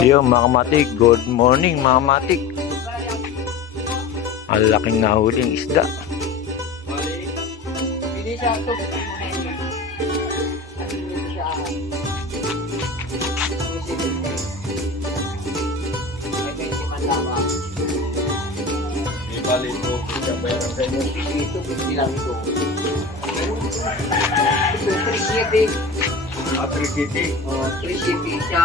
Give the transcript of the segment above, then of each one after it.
Yo mga matik, good morning mga matik. Ang laking nahuling isda. Balik ko, bayaran sa inyo. Ito, 50 lang ito. Ito, 370. 350. Oh, 370 siya,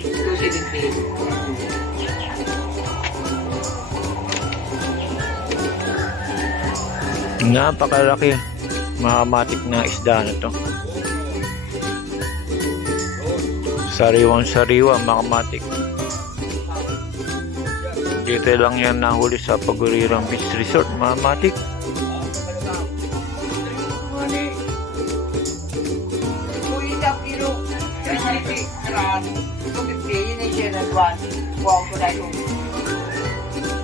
270. Napakalaki mga matik na isda na to. Sariwang sariwa mga matik. Dito lang yan nahuli sa Pagurirang Beach Resort mga matik.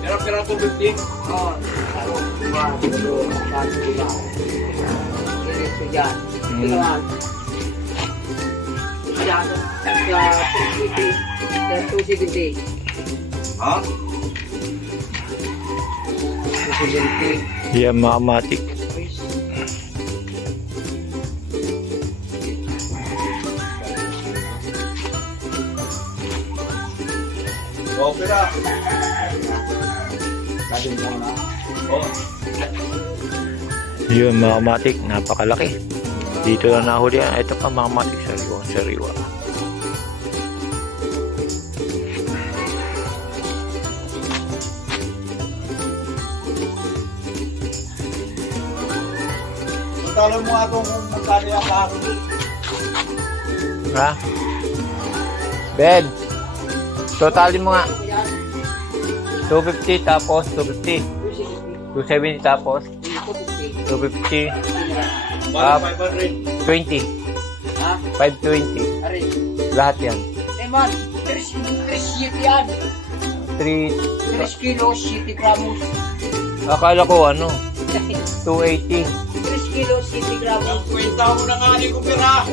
Kira-kira 250. Oh, taruh. Wah, dulu. Kasih dia. Ini sudah. Tinggal. Sudah. Sudah 350 dan 270. Ha? 270. Yan mga matik. Oh, pira. Oh. Yun mga matik, napakalaki. Dito lang nahuli yan. Ito pa mga matik, sariwang sariwa. Talo mo ako kung magkano yung kahapon. Ha? Ben, totalin mo nga. 250 tapos 250. 270 tapos 250. Balik 500. 20. Ha? 520. Aris. Lahat yan. Man, 3 yan. 3. 3 kilos, 7 gramos. Akala ko ano, 280. 3 kilos, 7 gramos. Kwenta mo na nga ni ko pira.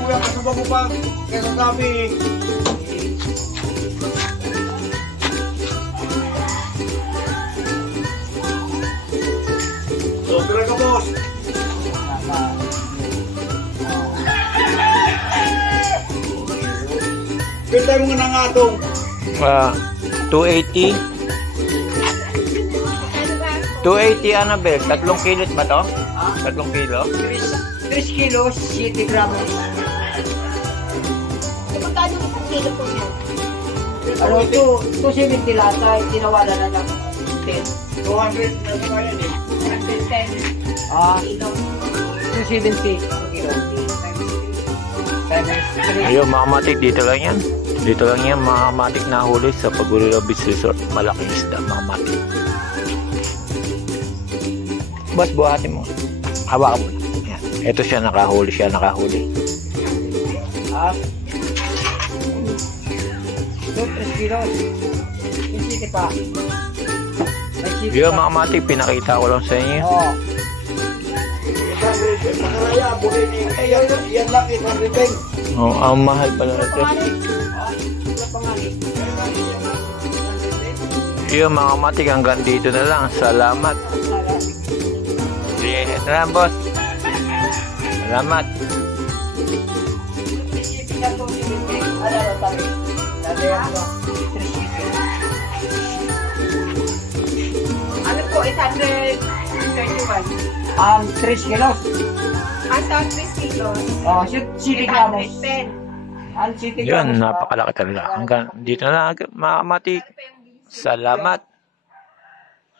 Kuya, kasubag mo pa. Kaya sabi. So, pira ka boss. Kwenta mo nga nga itong. 280. 280 Annabelle, 3 kilos ba to? 3 kilo? 3 kilos, 7 gramos. Magkano ang kilo po niya? Ano ito, 270 lahat ay tinawalan na ng 10. 200 na sa kaya eh. 110 kilo. 270 ang kilo. Ayun mga matik, dito lang yan. Dito lang yan mga matik nahuli sa Pagurirang Beach Resort. Malaking isda mga matik. Boss, buhatin mo. Hawakan mo. Yan. Ito siya nakahuli, Ah. Ito, 3 kilos. Yung siti pa. May siti Yun pa. mga matik, pinakita ko lang sa inyo. Oo. Makaraya, buhay ni yan lang, 810. Oh, ang mahal pala ito. Wala pangalit. Yun mga matik, hanggang dito na lang. Salamat. Sige, ito lang boss. Salamat. Ano po, 831. 3 kilos. Asa 3 kilos. Oh, 7 gramos. 810. Ang 7 gramos. Yun, napakalaki talaga. Hanggang dito na lang mga matik. Salamat.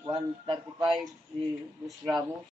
135 gramos.